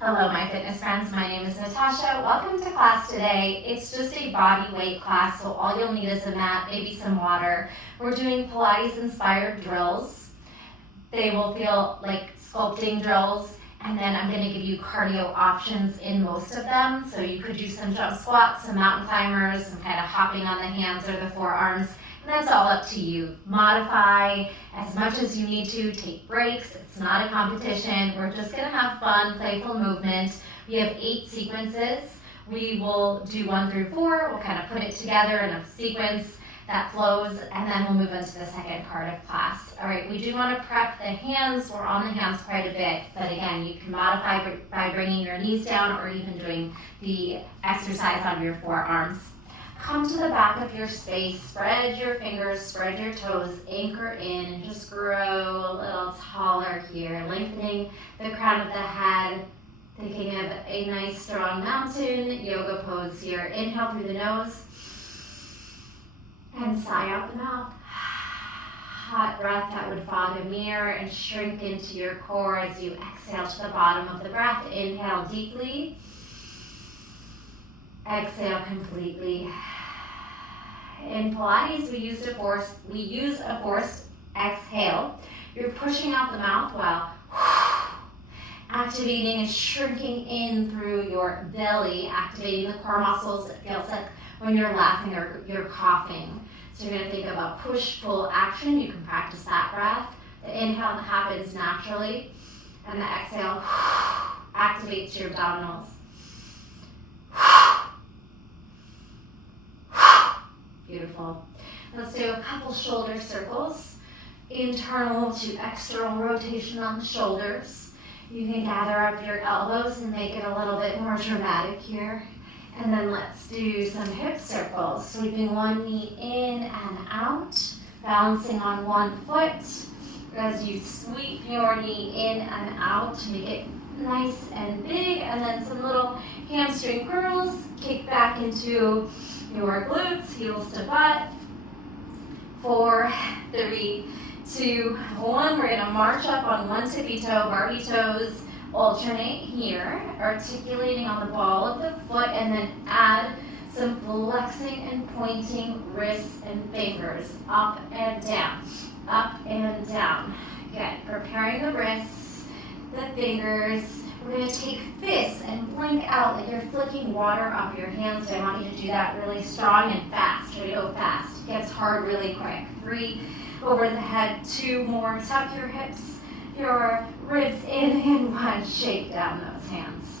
Hello, my fitness friends. My name is Natasha. Welcome to class today. It's just a body weight class, so all you'll need is a mat, maybe some water. We're doing Pilates-inspired drills. They will feel like sculpting drills, and then I'm going to give you cardio options in most of them. So you could do some jump squats, some mountain climbers, some kind of hopping on the hands or the forearms. That's all up to you. Modify as much as you need to, take breaks. It's not a competition. We're just gonna have fun, playful movement. We have 8 sequences. We will do 1 through 4. We'll kind of put it together in a sequence that flows, and then we'll move into the second part of class. All right, we do wanna prep the hands. We're on the hands quite a bit, but again, you can modify by bringing your knees down or even doing the exercise on your forearms. Come to the back of your space, spread your fingers, spread your toes, anchor in, and just grow a little taller here, lengthening the crown of the head, thinking of a nice strong mountain yoga pose here. Inhale through the nose, and sigh out the mouth. Hot breath that would fog a mirror and shrink into your core as you exhale to the bottom of the breath. Inhale deeply. Exhale completely. In Pilates, we use a forced exhale. You're pushing out the mouth while activating and shrinking in through your belly, activating the core muscles. It feels like when you're laughing or you're coughing. So you're going to think of a push-pull action. You can practice that breath. The inhale happens naturally, and the exhale activates your abdominals. Beautiful. Let's do a couple shoulder circles. Internal to external rotation on the shoulders. You can gather up your elbows and make it a little bit more dramatic here. And then let's do some hip circles. Sweeping one knee in and out. Balancing on one foot. As you sweep your knee in and out, make it nice and big. And then some little hamstring curls. Kick back into your glutes, heels to butt. 4, 3, 2, 1. We're gonna march up on one tippy toe, Barbie toes. Alternate here, articulating on the ball of the foot, and then add some flexing and pointing wrists and fingers. Up and down, up and down. Good, preparing the wrists, the fingers. We're going to take fists and blink out like you're flicking water off your hands. So I want you to do that really strong and fast. Try to go fast. It gets hard really quick. 3 over the head, 2 more. Tuck your hips, your ribs in, and 1. Shake down those hands.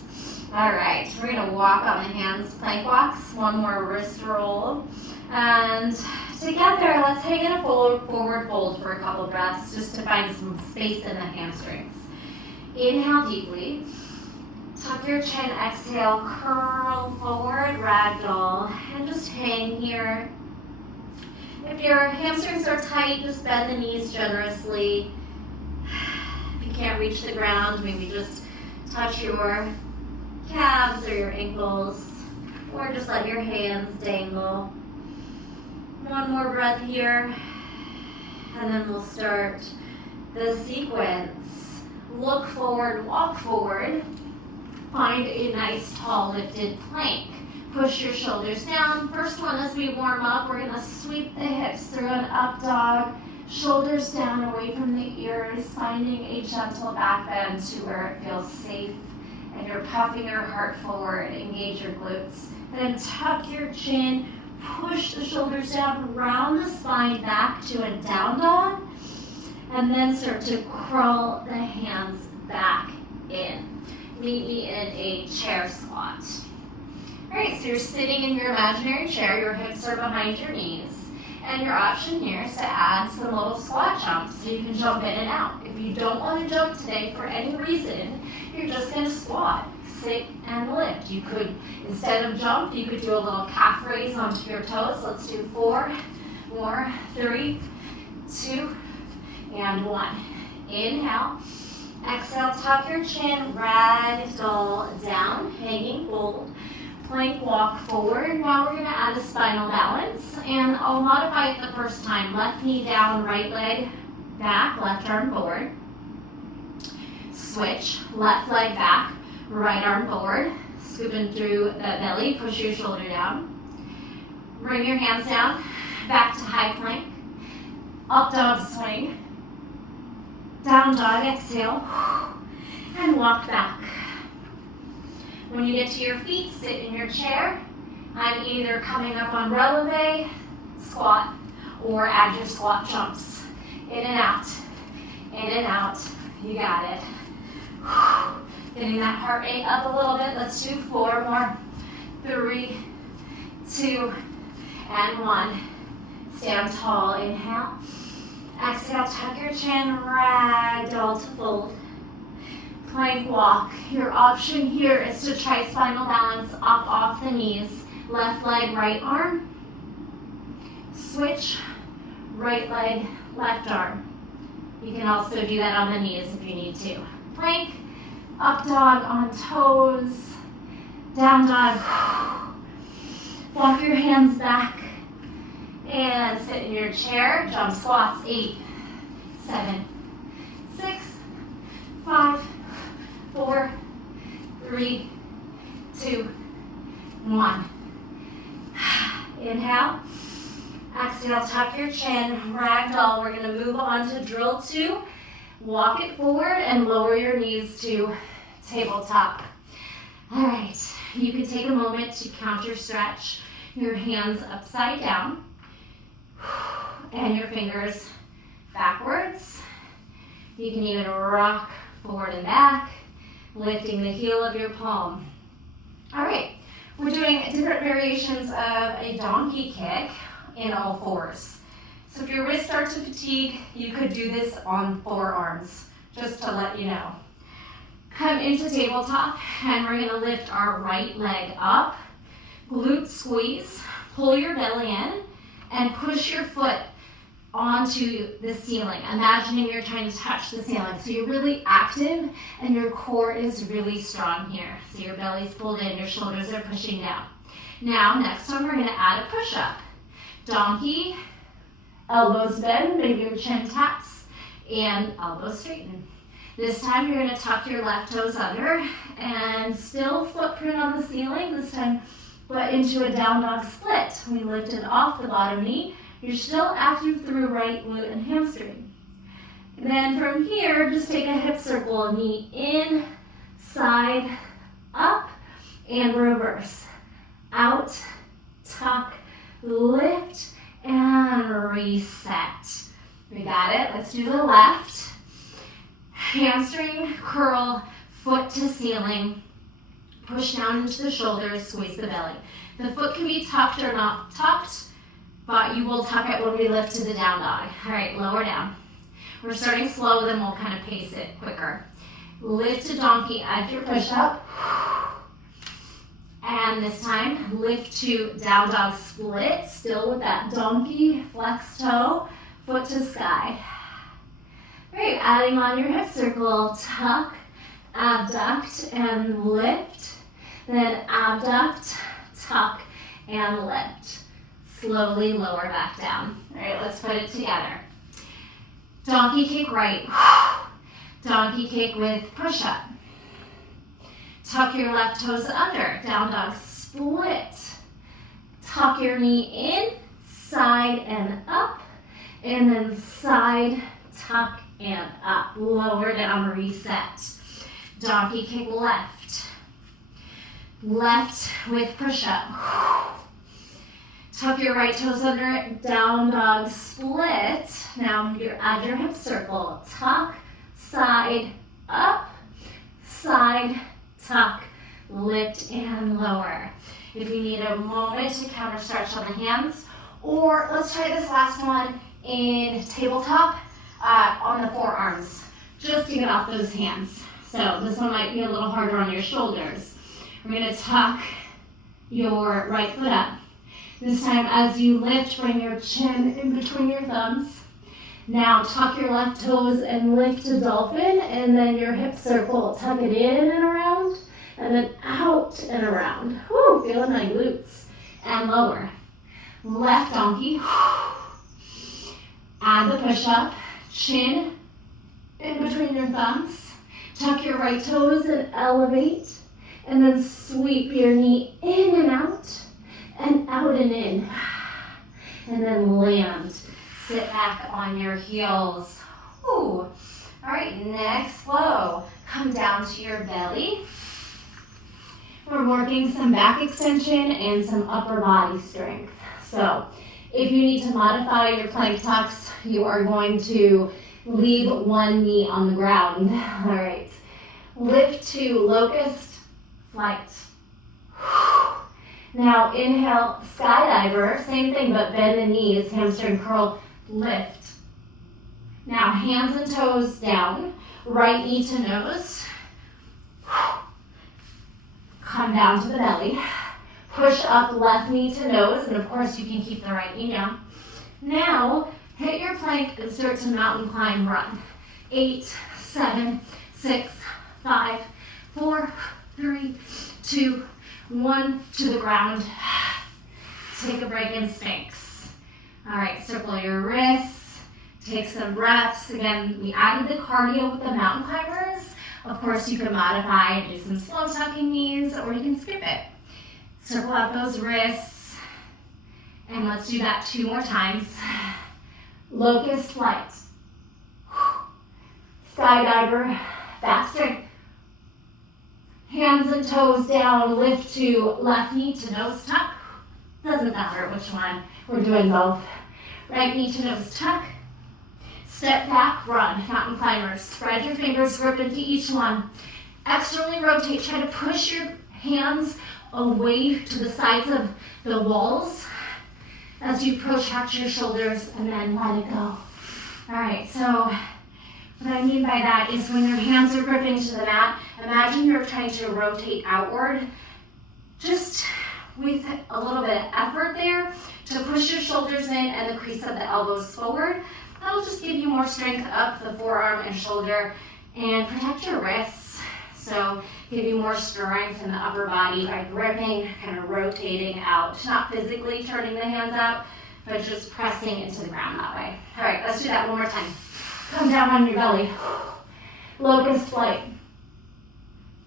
All right, we're going to walk on the hands, plank walks. 1 more wrist roll. And together, let's hang in a forward fold for a couple breaths just to find some space in the hamstrings. Inhale deeply, tuck your chin, exhale, curl forward, ragdoll, and just hang here. If your hamstrings are tight, just bend the knees generously. If you can't reach the ground, maybe just touch your calves or your ankles, or just let your hands dangle. 1 more breath here, and then we'll start the sequence. Look forward, walk forward. Find a nice tall lifted plank. Push your shoulders down. First one as we warm up, we're gonna sweep the hips through an up dog. Shoulders down away from the ears, finding a gentle back bend to where it feels safe. And you're puffing your heart forward, engage your glutes. Then tuck your chin, push the shoulders down, round the spine back to a down dog. And then start to crawl the hands back in. Meet me in a chair squat. All right, so you're sitting in your imaginary chair, your hips are behind your knees, and your option here is to add some little squat jumps so you can jump in and out. If you don't want to jump today for any reason, you're just gonna squat, sit and lift. You could, instead of jump, you could do a little calf raise onto your toes. Let's do 4 more, 3, 2, and 1. Inhale. Exhale, tuck your chin, ragdoll down, hanging fold. Plank walk forward. Now we're going to add a spinal balance, and I'll modify it the first time. Left knee down, right leg back, left arm forward. Switch, left leg back, Right arm forward, scooping through the belly, push your shoulder down. Bring your hands down, back to high plank. Up dog swing. Down dog, exhale. And walk back. When you get to your feet, sit in your chair. I'm either coming up on releve, squat, or add your squat jumps. In and out. In and out. You got it. Getting that heart rate up a little bit. Let's do 4 more. 3, 2, and 1. Stand tall. Inhale. Exhale, tuck your chin, ragdoll to fold. Plank walk. Your option here is to try spinal balance up off the knees. Left leg, right arm. Switch, right leg, left arm. You can also do that on the knees if you need to. Plank, up dog on toes, down dog. Walk your hands back and sit in your chair. Jump squats, 8, 7, 6, 5, 4, 3, 2, 1. Inhale. Exhale, tuck your chin, ragdoll. We're gonna move on to drill 2. Walk it forward and lower your knees to tabletop. All right, you can take a moment to counter stretch your hands upside down and your fingers backwards. You can even rock forward and back, lifting the heel of your palm. All right, we're doing different variations of a donkey kick in all fours. So if your wrists start to fatigue, you could do this on forearms, just to let you know. Come into tabletop, and we're gonna lift our right leg up, glute squeeze, pull your belly in, and push your foot onto the ceiling, imagining you're trying to touch the ceiling. So you're really active, and your core is really strong here. So your belly's pulled in, your shoulders are pushing down. Now, next one, we're gonna add a push-up. Donkey, elbows bend, maybe your chin taps, and elbows straighten. This time you're gonna tuck your left toes under and still footprint on the ceiling, this time but into a down dog split. We lifted off the bottom knee. You're still active through right glute and hamstring. And then from here, just take a hip circle, knee in, side, up, and reverse. Out, tuck, lift, and reset. We got it. Let's do the left. Hamstring, curl, foot to ceiling. Push down into the shoulders, squeeze the belly. The foot can be tucked or not tucked, but you will tuck it when we lift to the down dog. All right, lower down. We're starting slow, then we'll kind of pace it quicker. Lift to donkey, add your push-up. And this time, lift to down dog split, still with that donkey, flex toe, foot to sky. Great, adding on your hip circle, tuck, abduct, and lift. Then abduct, tuck, and lift. Slowly lower back down. All right, let's put it together. Donkey kick right. Donkey kick with push-up. Tuck your left toes under, down dog split. Tuck your knee in, side and up, and then side, tuck, and up. Lower down, reset. Donkey kick left. Left with push-up. Tuck your right toes under, down dog split. Now you add your hip circle. Tuck, side, up, side, tuck, lift, and lower. If you need a moment to counter stretch on the hands, or let's try this last one in tabletop on the forearms, just to get off those hands. So this one might be a little harder on your shoulders. We're gonna tuck your right foot up. This time as you lift, bring your chin in between your thumbs. Now tuck your left toes and lift to dolphin, and then your hip circle, tuck it in and around, and then out and around. Whew, feeling my glutes. And lower. Left donkey. Add the push-up, chin in between your thumbs. Tuck your right toes and elevate. And then sweep your knee in and out and in. And then land. Sit back on your heels. Ooh. All right, next flow. Come down to your belly. We're working some back extension and some upper body strength. So if you need to modify your plank tucks, you are going to leave one knee on the ground. All right. Lift to locust flight. Now inhale, skydiver, same thing, but bend the knees, hamstring curl, lift. Now hands and toes down, right knee to nose. Come down to the belly. Push up left knee to nose, and of course you can keep the right knee down. Now hit your plank and start to mountain climb run. 8, 7, 6, 5, 4, 3, 2, 1, to the ground. Take a break in Sphinx. All right, circle your wrists, take some breaths. Again, we added the cardio with the mountain climbers. Of course, you can modify and do some slow tucking knees, or you can skip it. Circle out those wrists, and let's do that 2 more times. Locust flight. Skydiver, back straight. Hands and toes down, lift to left knee to nose tuck. Doesn't matter which one, we're doing both. Right knee to nose tuck. Step back, run, mountain climbers. Spread your fingers, grip into each one. Externally rotate, try to push your hands away to the sides of the walls as you protract your shoulders and then let it go. All right, so what I mean by that is when your hands are gripping to the mat, imagine you're trying to rotate outward, just with a little bit of effort there to push your shoulders in and the crease of the elbows forward. That'll just give you more strength up the forearm and shoulder and protect your wrists. So give you more strength in the upper body by gripping, kind of rotating out, not physically turning the hands out, but just pressing into the ground that way. All right, let's do that one more time. Come down on your belly. Locust flight.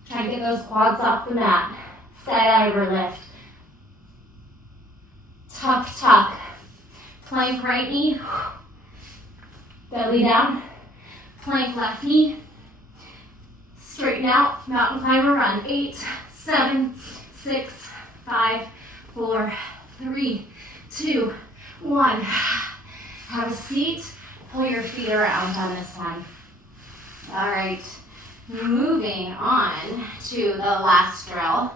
Try to get those quads off the mat. Skydiver lift. Tuck, tuck. Plank right knee. Belly down. Plank left knee. Straighten out. Mountain climber run. 8, 7, 6, 5, 4, 3, 2, 1. Have a seat. Pull your feet around on this one. All right, moving on to the last drill.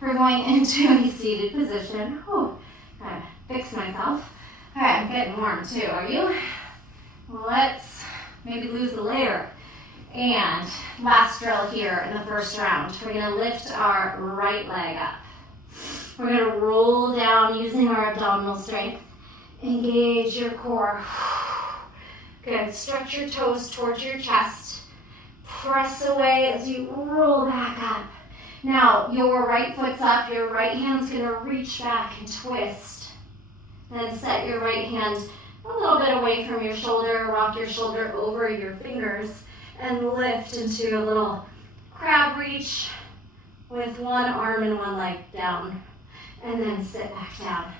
We're going into a seated position. Whew, gotta fix myself. All right, I'm getting warm too, are you? Let's maybe lose a layer. And last drill here in the first round. We're gonna lift our right leg up. We're gonna roll down using our abdominal strength. Engage your core. Good, stretch your toes towards your chest. Press away as you roll back up. Now, your right foot's up, your right hand's gonna reach back and twist. Then set your right hand a little bit away from your shoulder, rock your shoulder over your fingers, and lift into a little crab reach with one arm and one leg down. And then sit back down.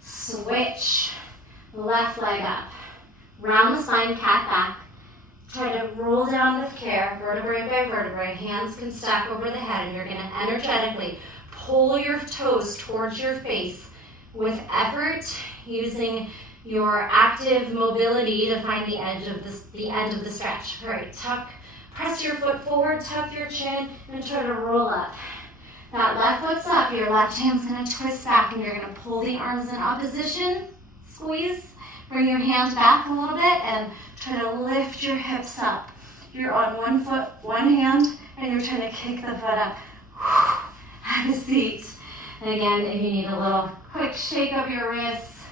Switch, left leg up. Round the spine, cat back. Try to roll down with care, vertebrae by vertebrae. Hands can stack over the head, and you're gonna energetically pull your toes towards your face with effort, using your active mobility to find the end of the stretch. All right, tuck, press your foot forward, tuck your chin, and try to roll up. That left foot's up, your left hand's gonna twist back, and you're gonna pull the arms in opposition, squeeze. Bring your hands back a little bit and try to lift your hips up. You're on one foot, one hand, and you're trying to kick the foot up. Have a seat. And again, if you need a little quick shake of your wrists,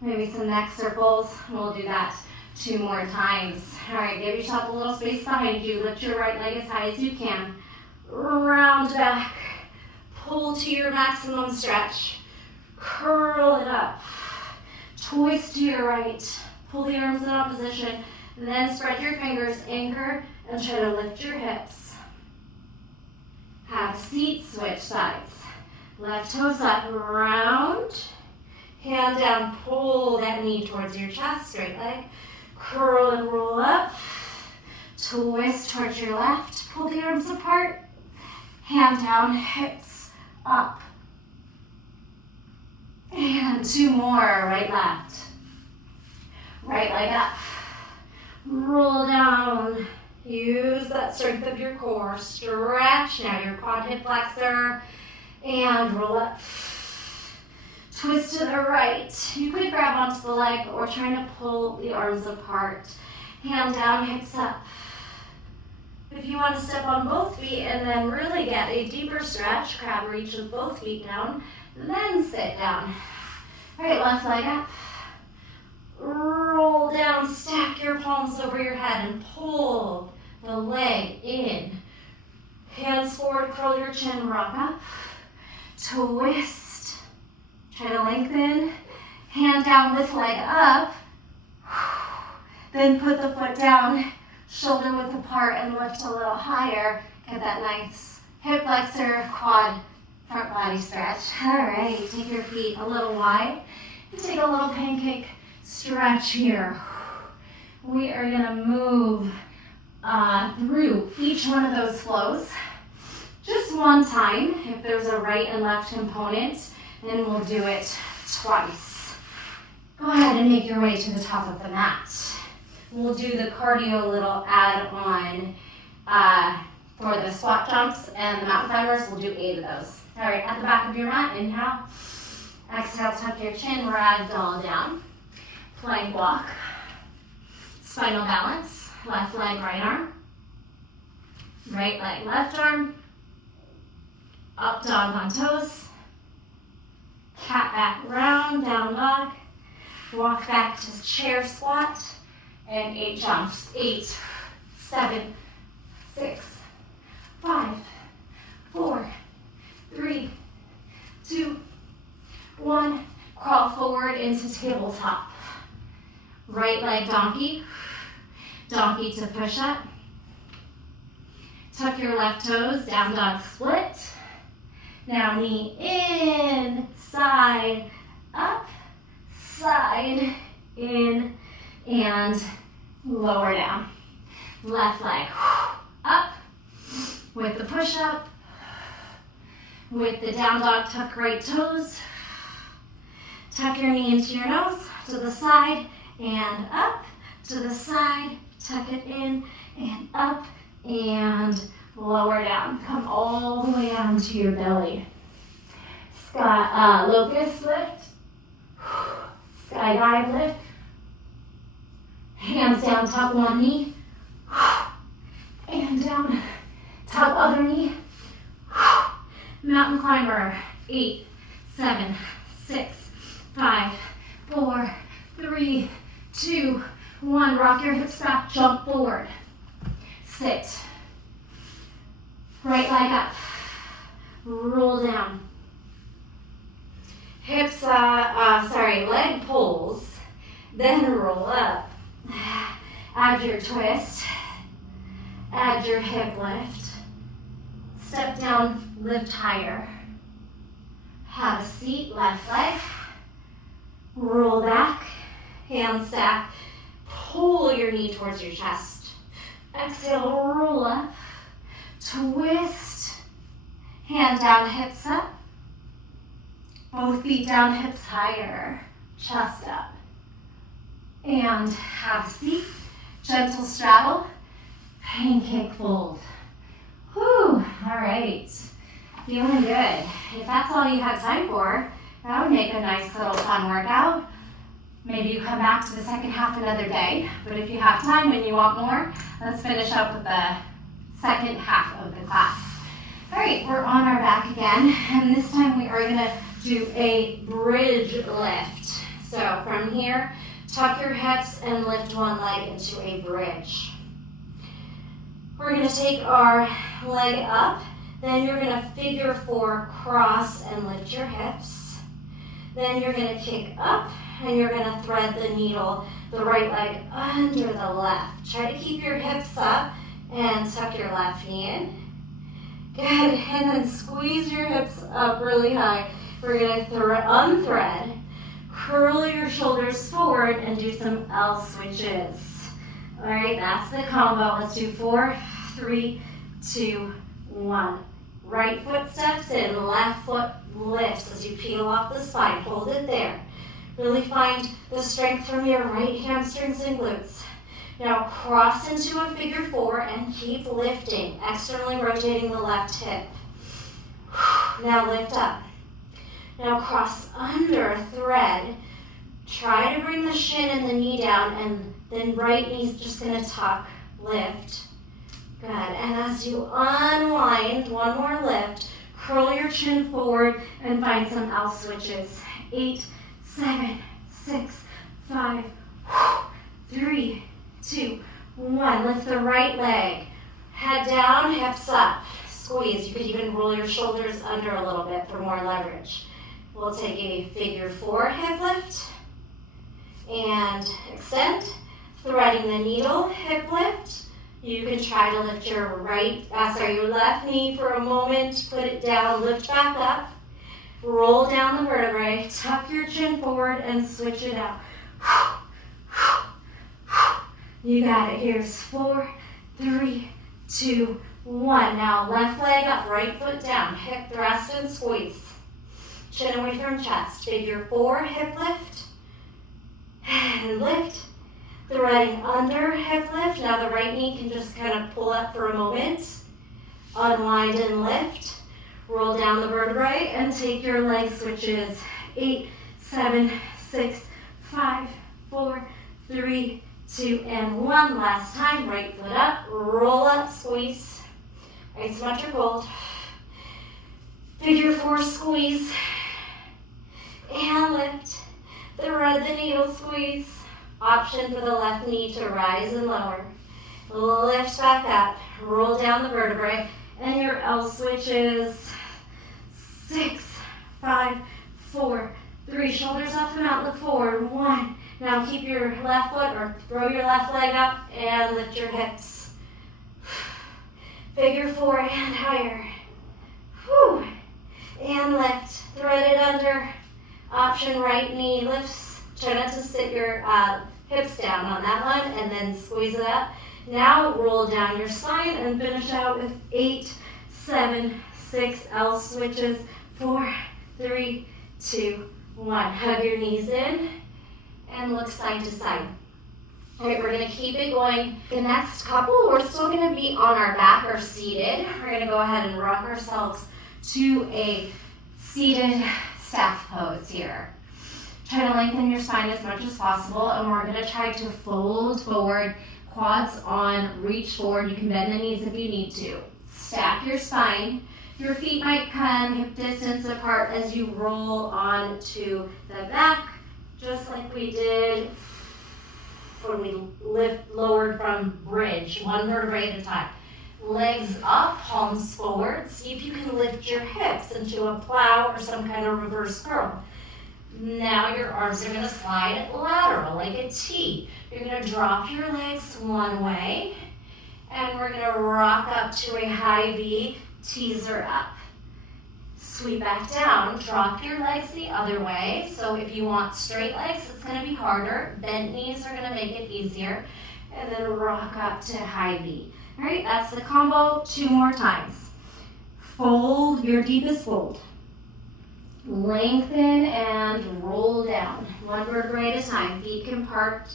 maybe some neck circles, we'll do that 2 more times. All right, give yourself a little space behind you. Lift your right leg as high as you can. Round back. Pull to your maximum stretch. Curl it up. Twist to your right, pull the arms in opposition, and then spread your fingers, anchor, and try to lift your hips. Have a seat, switch sides. Left toes up, round. Hand down, pull that knee towards your chest, straight leg. Curl and roll up. Twist towards your left. Pull the arms apart. Hand down, hips up. And 2 more, right, left. Right leg up. Roll down. Use that strength of your core. Stretch now your quad hip flexor. And roll up. Twist to the right. You could grab onto the leg or trying to pull the arms apart. Hand down, hips up. If you want to step on both feet and then really get a deeper stretch, crab reach with both feet down, then sit down. All right, left leg up. Roll down, stack your palms over your head and pull the leg in. Hands forward, curl your chin, rock up. Twist. Try to lengthen. Hand down, lift leg up. Then put the foot down, shoulder width apart, and lift a little higher. Get that nice hip flexor, quad, front body stretch. All right, take your feet a little wide. And take a little pancake stretch here. We are gonna move through each one of those flows. Just one time. If there's a right and left component, then we'll do it twice. Go ahead and make your way to the top of the mat. We'll do the cardio little add-on for the squat jumps and the mountain climbers. We'll do 8 of those. All right, at the back of your mat, inhale. Exhale, tuck your chin, ragdoll down. Plank walk. Spinal balance. Left leg, right arm. Right leg, left arm. Up dog on toes. Cat back round, down dog. Walk back to chair squat. And 8 jumps. 8, 7, 6, 5, 4, 3, 2, 1. Crawl forward into tabletop. Right leg donkey. Donkey to push up. Tuck your left toes, down dog split. Now knee in, side, up, side, in, and lower down. Left leg up with the push up. With the down dog, tuck right toes. Tuck your knee into your nose, to the side, and up, to the side. Tuck it in, and up, and lower down. Come all the way down to your belly. Locust lift. Skydive lift. Hands down, top one knee. And down, top other knee. Mountain climber. 8, 7, 6, 5, 4, 3, 2, 1. Rock your hips back, jump forward. Sit. Right leg up. Roll down. Hips, leg pulls. Then roll up. Add your twist. Add your hip lift. Step down, lift higher. Have a seat, left leg. Roll back. Hand stack. Pull your knee towards your chest. Exhale, roll up. Twist. Hand down, hips up. Both feet down, hips higher. Chest up. And have a seat. Gentle straddle. Pancake fold. Whew, all right. Feeling good. If that's all you have time for, that would make a nice little fun workout. Maybe you come back to the second half another day, but if you have time and you want more, let's finish up with the second half of the class. All right, we're on our back again, and this time we are gonna do a bridge lift. So from here, tuck your hips and lift one leg into a bridge. We're gonna take our leg up, then you're gonna figure 4 cross and lift your hips. Then you're gonna kick up and you're gonna thread the needle, the right leg under the left. Try to keep your hips up and tuck your left knee in. Good, and then squeeze your hips up really high. We're gonna unthread, curl your shoulders forward, and do some L switches. All right, that's the combo. Let's do 4, 3, 2, 1. Right foot steps in, left foot lifts as you peel off the spine. Hold it there. Really find the strength from your right hamstrings and glutes. Now cross into a figure 4 and keep lifting, externally rotating the left hip. Now lift up. Now cross under a thread. Try to bring the shin and the knee down, and then right knee's just gonna tuck, lift. Good, and as you unwind, one more lift, curl your chin forward and find some L switches. 8, 7, 6, 5, 3, 2, 1. Lift the right leg. Head down, hips up. Squeeze. You could even roll your shoulders under a little bit for more leverage. We'll take a figure 4 hip lift and extend. Threading the needle, hip lift. You can try to lift your your left knee for a moment. Put it down, lift back up. Roll down the vertebrae, tuck your chin forward and switch it out. You got it. Here's 4, 3, 2, 1. Now left leg up, right foot down. Hip thrust and squeeze. Chin away from chest. Figure 4, hip lift. And lift. Threading under, hip lift. Now the right knee can just kind of pull up for a moment. Unwind and lift. Roll down the vertebrae and take your leg switches. 8, 7, 6, 5, 4, 3, 2, and 1. Last time, right foot up, roll up, squeeze. Isometric hold. Figure 4 squeeze. And lift. Thread the needle, squeeze. Option for the left knee to rise and lower. Lift back up, roll down the vertebrae, and your L switches. 6, 5, 4, 3. Shoulders up and out, look forward. 1. Now keep your left foot or throw your left leg up and lift your hips. Figure 4 and higher. Whew. And lift. Thread it under. Option right knee lifts. Try not to sit your hips down on that one and then squeeze it up. Now roll down your spine and finish out with 8, 7, 6 L switches. 4, 3, 2, 1. Hug your knees in and look side to side. All right, we're gonna keep it going. The next couple, we're still gonna be on our back or seated. We're gonna go ahead and rock ourselves to a seated staff pose here. Try to lengthen your spine as much as possible, and we're gonna try to fold forward, quads on, reach forward. You can bend the knees if you need to. Stack your spine. Your feet might come hip distance apart as you roll onto the back, just like we did when we lowered from bridge, one vertebrae at a time. Legs up, palms forward. See if you can lift your hips into a plow or some kind of reverse curl. Now your arms are gonna slide lateral like a T. You're gonna drop your legs one way, and we're gonna rock up to a high V, teaser up. Sweep back down, drop your legs the other way. So if you want straight legs, it's gonna be harder. Bent knees are gonna make it easier. And then rock up to high V. All right, that's the combo. 2 more times. Fold your deepest fold. Lengthen and roll down. 1 vertebrae at a time. Feet can part.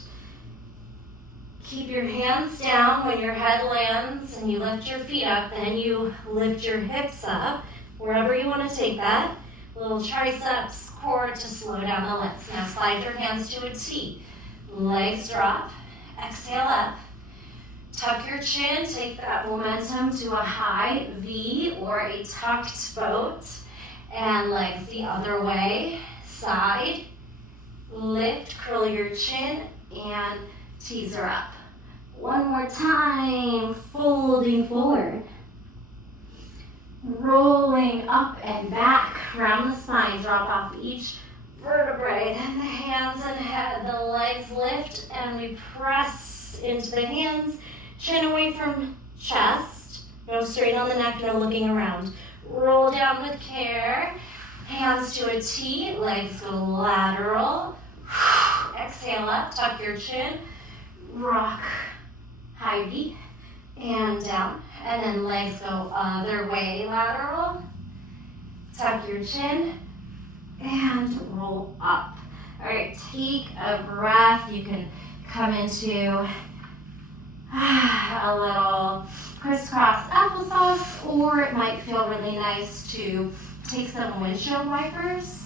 Keep your hands down when your head lands and you lift your feet up. Then you lift your hips up, wherever you want to take that. Little triceps, core to slow down the length. Now slide your hands to a T. Legs drop. Exhale up. Tuck your chin. Take that momentum to a high V or a tucked boat. And legs the other way. Side. Lift, curl your chin, and teaser up. 1 more time. Folding forward. Rolling up and back. Round the spine. Drop off each vertebrae. Then the hands and head. The legs lift and we press into the hands. Chin away from chest. No strain on the neck, no looking around. Roll down with care. Hands to a T, legs go lateral. Exhale up, tuck your chin. Rock, high V, and down. And then legs go other way, lateral. Tuck your chin, and roll up. All right, take a breath. You can come into a little crisscross applesauce, or it might feel really nice to take some windshield wipers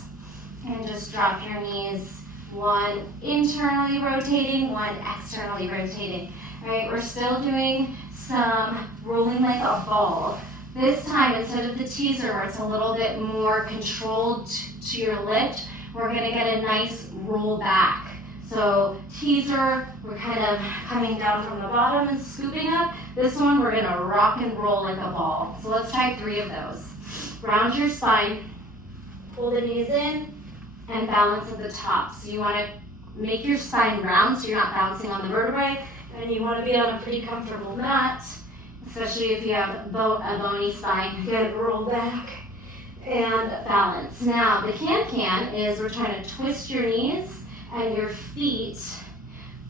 and just drop your knees, one internally rotating, one externally rotating. All right, we're still doing some rolling like a ball. This time, instead of the teaser where it's a little bit more controlled to your lift, we're gonna get a nice roll back. So teaser, we're kind of coming down from the bottom and scooping up. This one, we're gonna rock and roll like a ball. So let's try 3 of those. Round your spine, pull the knees in, and balance at the top. So you wanna make your spine round so you're not bouncing on the vertebrae, and you wanna be on a pretty comfortable mat, especially if you have a bony spine. Good, roll back and balance. Now, the can-can is we're trying to twist your knees and your feet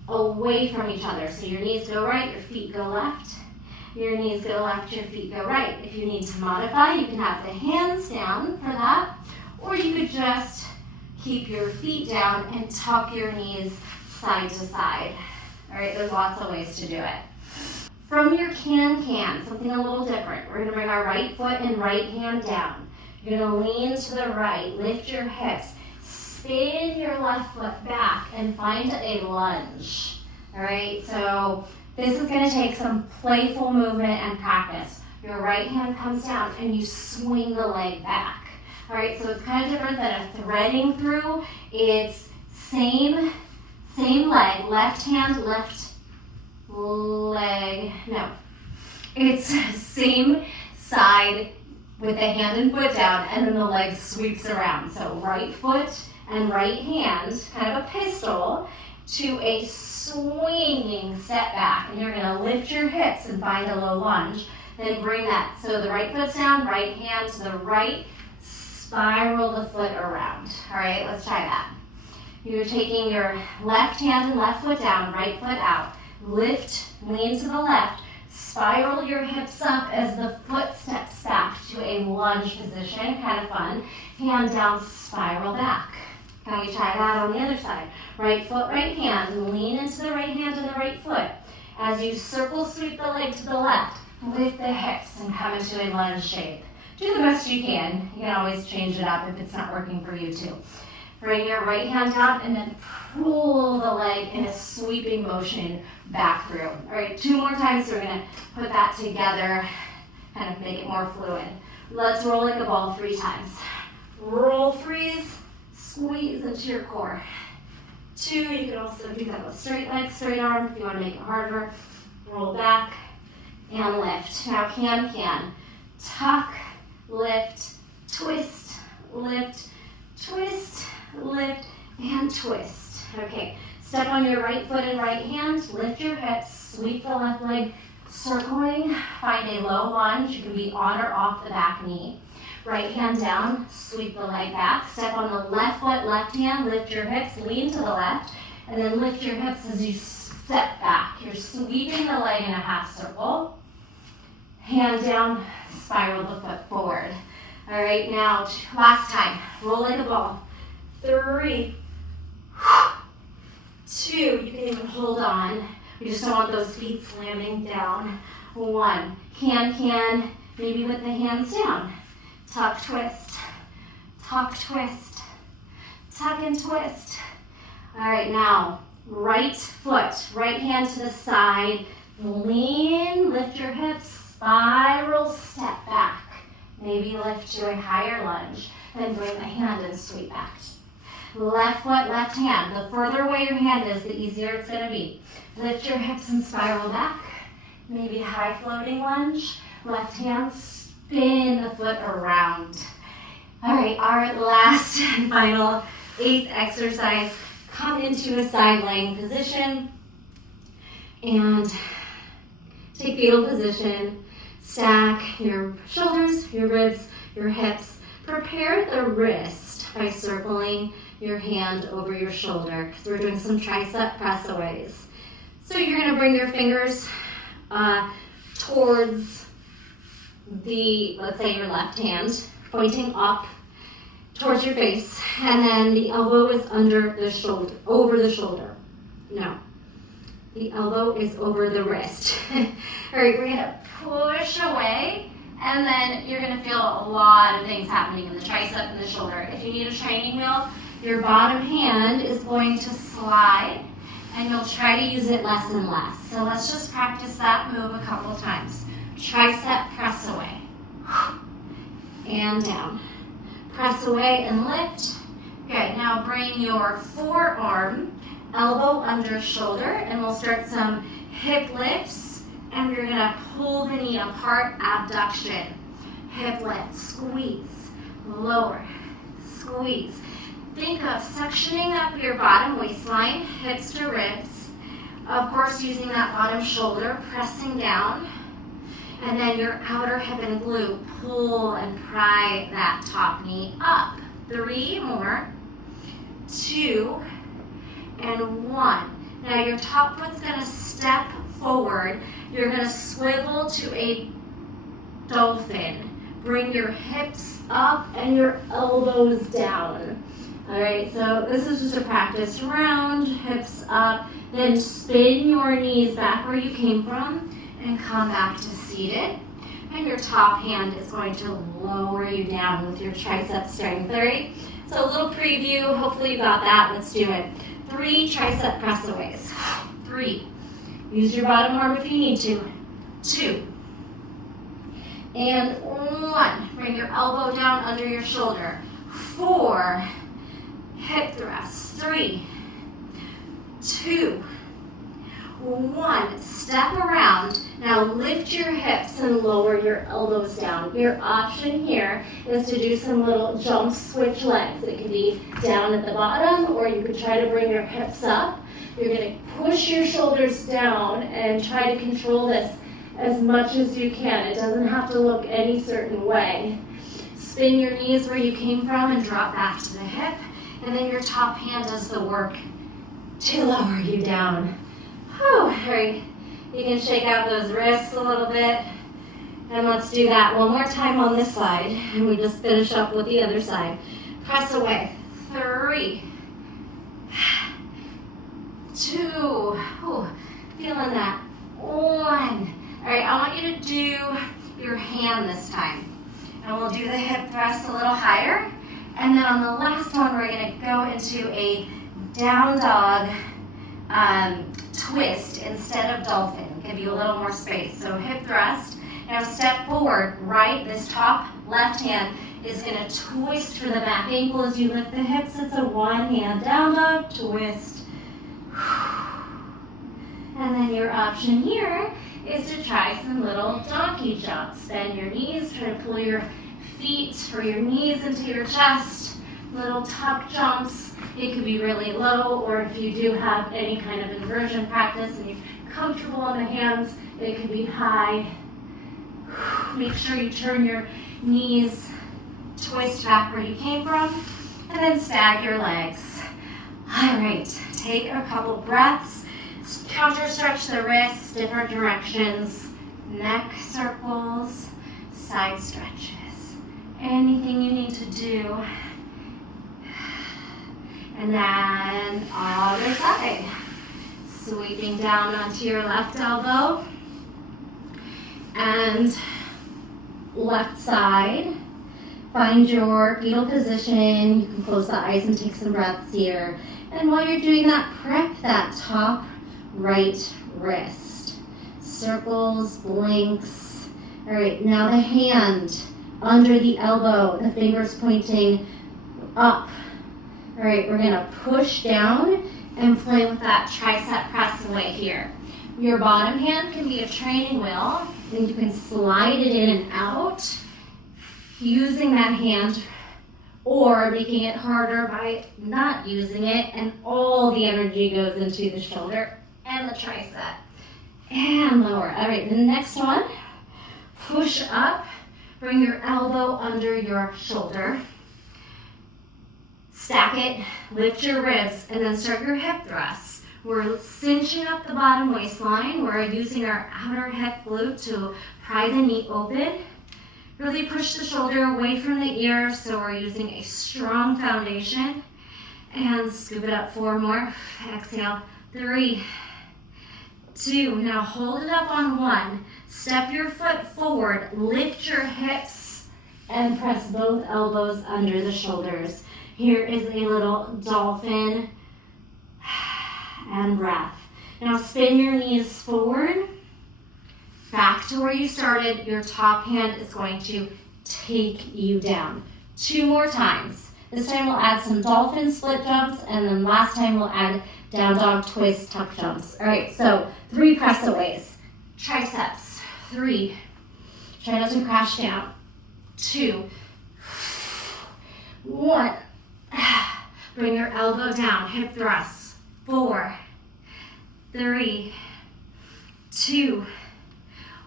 away from each other. So your knees go right, your feet go left. Your knees go left, your feet go right. If you need to modify, you can have the hands down for that, or you could just keep your feet down and tuck your knees side to side. All right, there's lots of ways to do it. From your can-can, something a little different. We're gonna bring our right foot and right hand down. You're gonna lean to the right, lift your hips, spin your left foot back, and find a lunge. All right, so this is gonna take some playful movement and practice. Your right hand comes down and you swing the leg back. All right, so it's kind of different than a threading through. It's same leg, left hand, left leg, no. It's same side with the hand and foot down, and then the leg sweeps around. So right foot and right hand, kind of a pistol, to a swinging step back. And you're gonna lift your hips and find a low lunge. Then bring that, so the right foot's down, right hand to the right, spiral the foot around. All right, let's try that. You're taking your left hand and left foot down, right foot out. Lift, lean to the left, spiral your hips up as the foot steps back to a lunge position, kind of fun. Hand down, spiral back. Can we try that on the other side? Right foot, right hand, lean into the right hand and the right foot. As you circle sweep the leg to the left, lift the hips and come into a lunge shape. Do the best you can. You can always change it up if it's not working for you too. Bring your right hand down and then pull the leg in a sweeping motion back through. All right, 2 more times. We're gonna put that together, kind of make it more fluid. Let's roll like a ball 3 times. Roll, freeze, squeeze into your core. 2, you can also do that with straight leg, straight arm if you wanna make it harder. Roll back and lift. Now can. Tuck, lift, twist, lift, twist, lift, and twist. Okay, step on your right foot and right hand, lift your hips, sweep the left leg, circling, find a low lunge. You can be on or off the back knee. Right hand down, sweep the leg back, step on the left foot, left hand, lift your hips, lean to the left, and then lift your hips as you step back. You're sweeping the leg in a half circle. Hand down, spiral the foot forward. All right, now last time, roll like a ball. 3, 2, you can even hold on. We just don't want those feet slamming down. 1, can, maybe with the hands down. Tuck, twist, tuck, twist, tuck and twist. All right, now right foot, right hand to the side, lean, lift your hips, spiral, step back. Maybe lift to a higher lunge, then bring the hand and sweep back. Left foot, left hand. The further away your hand is, the easier it's gonna be. Lift your hips and spiral back. Maybe high floating lunge. Left hand, spin the foot around. All right, our last and final 8th exercise. Come into a side laying position and take fetal position. Stack your shoulders, your ribs, your hips. Prepare the wrist by circling your hand over your shoulder because we're doing some tricep press-aways. So you're going to bring your fingers towards let's say your left hand, pointing up towards your face, and then the elbow is under the shoulder, over the shoulder. No, the elbow is over the wrist. All right, we're gonna push away, and then you're gonna feel a lot of things happening in the tricep and the shoulder. If you need a training wheel, your bottom hand is going to slide, and you'll try to use it less and less. So let's just practice that move a couple times. Tricep press away, and down. Press away and lift. Good, now bring your forearm, elbow under shoulder, and we'll start some hip lifts, and you're gonna pull the knee apart, abduction. Hip lift, squeeze, lower, squeeze. Think of suctioning up your bottom waistline, hips to ribs. Of course, using that bottom shoulder, pressing down. And then your outer hip and glute, pull and pry that top knee up. 3 more, 2, and 1. Now your top foot's gonna step forward. You're gonna swivel to a dolphin. Bring your hips up and your elbows down. All right, so this is just a practice. Round, hips up, then spin your knees back where you came from and come back to seated. And your top hand is going to lower you down with your tricep strength. All right, so a little preview. Hopefully you got that. Let's do it. 3 tricep press-aways. 3. Use your bottom arm if you need to. 2. And 1. Bring your elbow down under your shoulder. 4. Hip thrusts. 3, 2, 1. Step around. Now lift your hips and lower your elbows down. Your option here is to do some little jump switch legs. It could be down at the bottom, or you could try to bring your hips up. You're going to push your shoulders down and try to control this as much as you can. It doesn't have to look any certain way. Spin your knees where you came from and drop back to the hip. And then your top hand does the work to lower you down. All right. You can shake out those wrists a little bit. And let's do that one more time on this side. And we just finish up with the other side. Press away. 3, 2, ooh, feeling that. 1. All right, I want you to do your hand this time. And we'll do the hip thrust a little higher. And then on the last one, we're gonna go into a down dog twist instead of dolphin. Give you a little more space. So hip thrust. Now step forward, right? This top left hand is gonna twist for the back ankle as you lift the hips. It's a 1-hand down dog twist. And then your option here is to try some little donkey jumps. Bend your knees, try to pull your feet or your knees into your chest. Little tuck jumps. It could be really low, or if you do have any kind of inversion practice and you're comfortable on the hands, it could be high. Make sure you turn your knees, twist back where you came from, and then stag your legs. All right, take a couple breaths. Counter stretch the wrists, different directions. Neck circles, side stretches. Anything you need to do. And then other side. Sweeping down onto your left elbow. And left side. Find your fetal position. You can close the eyes and take some breaths here. And while you're doing that, prep that top right wrist. Circles, blinks. All right, now the hand under the elbow, the fingers pointing up. All right, we're gonna push down and play with that tricep press away here. Your bottom hand can be a training wheel, and you can slide it in and out using that hand, or making it harder by not using it, and all the energy goes into the shoulder and the tricep. And lower. All right, the next one. push up, bring your elbow under your shoulder. Stack it, lift your ribs, and then start your hip thrusts. We're cinching up the bottom waistline. We're using our outer hip glute to pry the knee open. Really push the shoulder away from the ear, so we're using a strong foundation. And scoop it up, 4 more. Exhale, 3, 2. Now hold it up on 1. Step your foot forward, lift your hips, and press both elbows under the shoulders. Here is a little dolphin and breath. Now spin your knees forward, back to where you started. Your top hand is going to take you down. 2 more times. This time we'll add some dolphin split jumps, and then last time we'll add down dog twist tuck jumps. All right, so 3 press-aways. Triceps, 3. Try not to crash down. 2, 1. Bring your elbow down, hip thrusts. 4, 3, 2,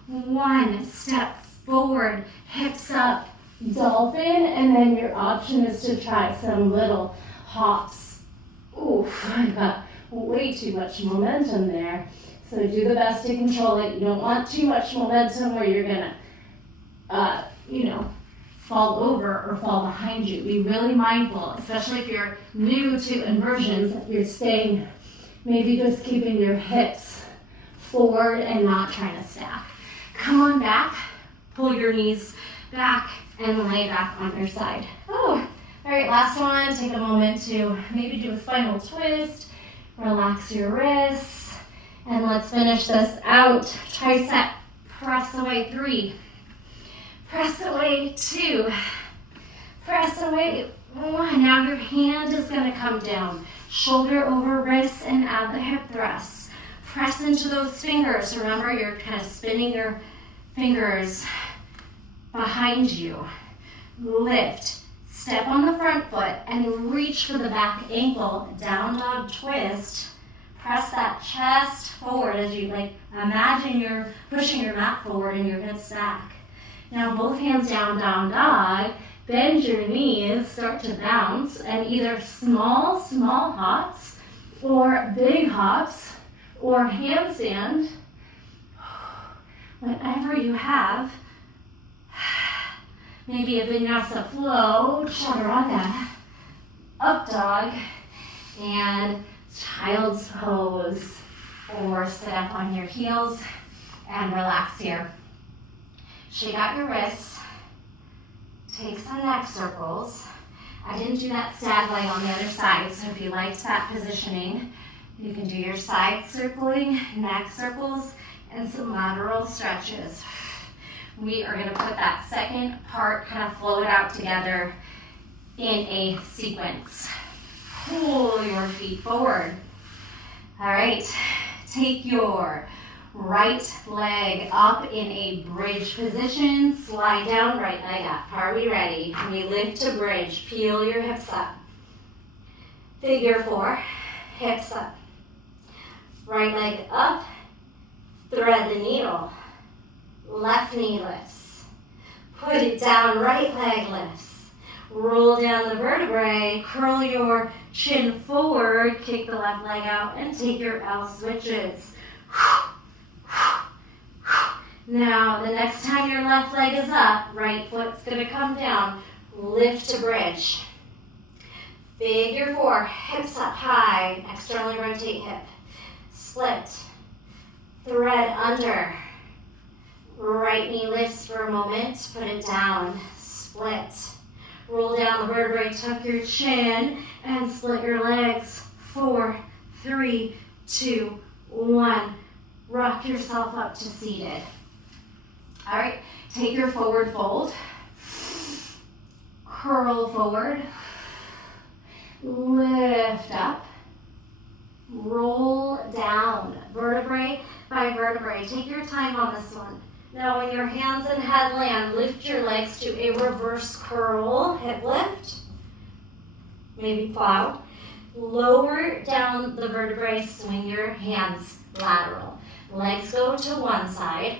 1. Step forward, hips up, dolphin, and then your option is to try some little hops. Oof, I got way too much momentum there. So do the best to control it. You don't want too much momentum where you're gonna, fall over or fall behind you. Be really mindful, especially if you're new to inversions, that you're staying, maybe just keeping your hips forward and not trying to stack. Come on back, pull your knees back, and lay back on your side. Oh, all right, last one. Take a moment to maybe do a spinal twist, relax your wrists, and let's finish this out. Tricep, press away, 3. Press away, 2. Press away, 1. Now your hand is going to come down. Shoulder over wrist and add the hip thrusts. Press into those fingers. Remember, you're kind of spinning your fingers behind you. Lift. Step on the front foot and reach for the back ankle. Down dog twist. Press that chest forward as you imagine you're pushing your mat forward and your hips back. Now both hands down, down dog. Bend your knees, start to bounce, and either small hops or big hops or handstand, whatever you have. Maybe a vinyasa flow, chaturanga, up dog, and child's pose, or sit up on your heels and relax here. Shake out your wrists, take some neck circles. I didn't do that stag leg on the other side, so if you liked that positioning, you can do your side circling, neck circles, and some lateral stretches. We are going to put that second part, kind of flow it out together in a sequence. Pull your feet forward. All right, take your right leg up in a bridge position. Slide down, right leg up. Are we ready? We lift to bridge. Peel your hips up. Figure 4, hips up. Right leg up. Thread the needle. Left knee lifts. Put it down, right leg lifts. Roll down the vertebrae. Curl your chin forward. Kick the left leg out and take your L switches. Now, the next time your left leg is up, right foot's going to come down. Lift to bridge. Figure 4, hips up high. Externally rotate hip. Split. Thread under. Right knee lifts for a moment. Put it down. Split. Roll down the vertebrae, tuck your chin, and split your legs. 4, 3, 2, 1. Rock yourself up to seated. All right, take your forward fold. Curl forward. Lift up. Roll down. Vertebrae by vertebrae. Take your time on this one. Now when your hands and head land, lift your legs to a reverse curl. Hip lift. Maybe plow. Lower down the vertebrae. Swing your hands lateral. Legs go to one side.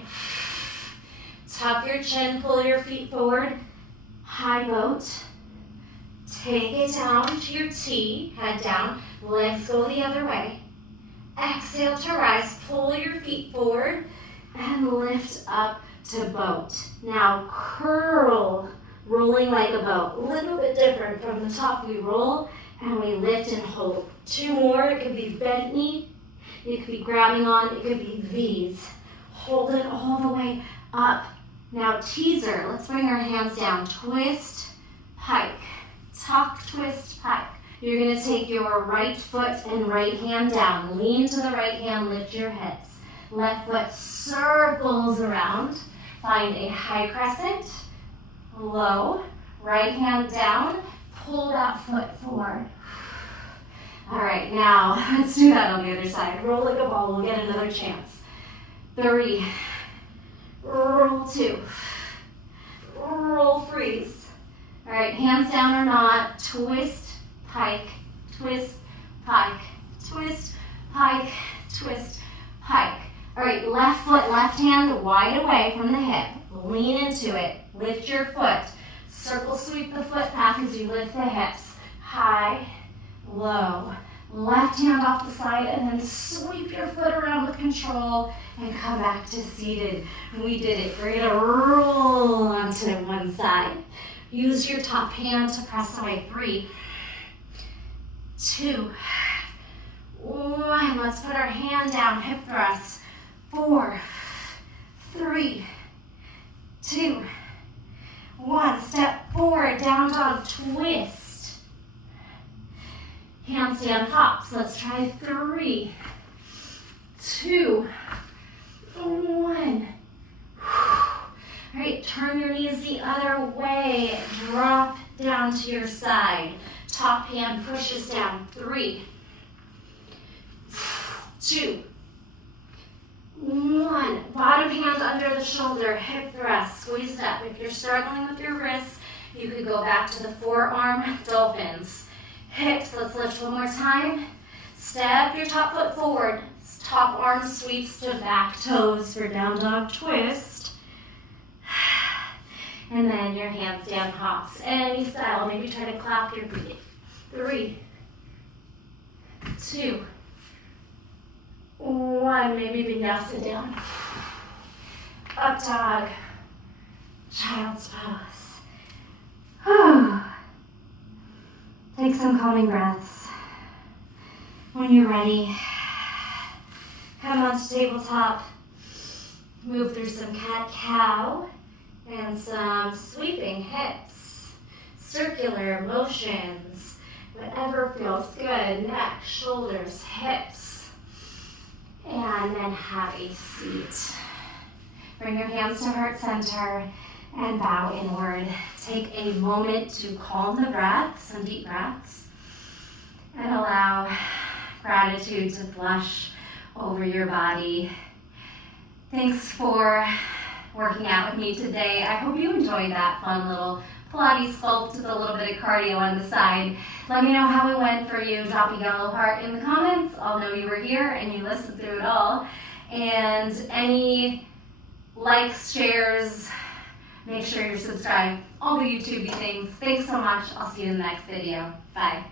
Tuck your chin, pull your feet forward. High boat. Take it down to your T, head down, legs go the other way. Exhale to rise, pull your feet forward and lift up to boat. Now curl, rolling like a boat. A little bit different from the top. We roll and we lift and hold. 2 more, it could be bent knee, it could be grabbing on, it could be V's. Hold it all the way up. Now teaser, let's bring our hands down. Twist, pike. Tuck, twist, pike. You're gonna take your right foot and right hand down. Lean to the right hand, lift your hips. Left foot circles around. Find a high crescent, low, right hand down, pull that foot forward. All right, now let's do that on the other side. Roll like a ball, we'll get another chance. 3, roll 2, roll, freeze. All right, hands down or not, twist, pike, twist, pike, twist, pike, twist, pike. All right, left foot, left hand wide away from the hip. Lean into it, lift your foot. Circle sweep the foot back as you lift the hips. High, low, left hand off the side, and then sweep your foot around with control and come back to seated. We did it. We're gonna roll onto one side. Use your top hand to press away. 3, 2, 1. Let's put our hand down, hip thrust. 4, 3, 2, 1. Step forward, down dog, twist. Handstand hops. Let's try 3, 2, 1. All right, turn your knees the other way. Drop down to your side. Top hand pushes down. 3, 2, 1. Bottom hand under the shoulder. Hip thrust. Squeeze it up. If you're struggling with your wrists, you could go back to the forearm dolphins. Hips, let's lift one more time. Step your top foot forward. Top arm sweeps to back toes for down dog twist. And then your handstand hops. Any style, maybe try to clap your feet. 3, 2, 1. Maybe vinyasa down. Up dog. Child's pose. Take some calming breaths. When you're ready, come onto tabletop. Move through some cat-cow. And some sweeping hips, circular motions, whatever feels good. Neck, shoulders, hips. And then have a seat. Bring your hands to heart center and bow inward. Take a moment to calm the breath, some deep breaths, and allow gratitude to flush over your body. Thanks for working out with me today. I hope you enjoyed that fun little Pilates sculpt with a little bit of cardio on the side. Let me know how it went for you. Drop a yellow heart in the comments. I'll know you were here and you listened through it all. And any likes, shares, make sure you're subscribed. All the YouTubey things. Thanks so much. I'll see you in the next video. Bye.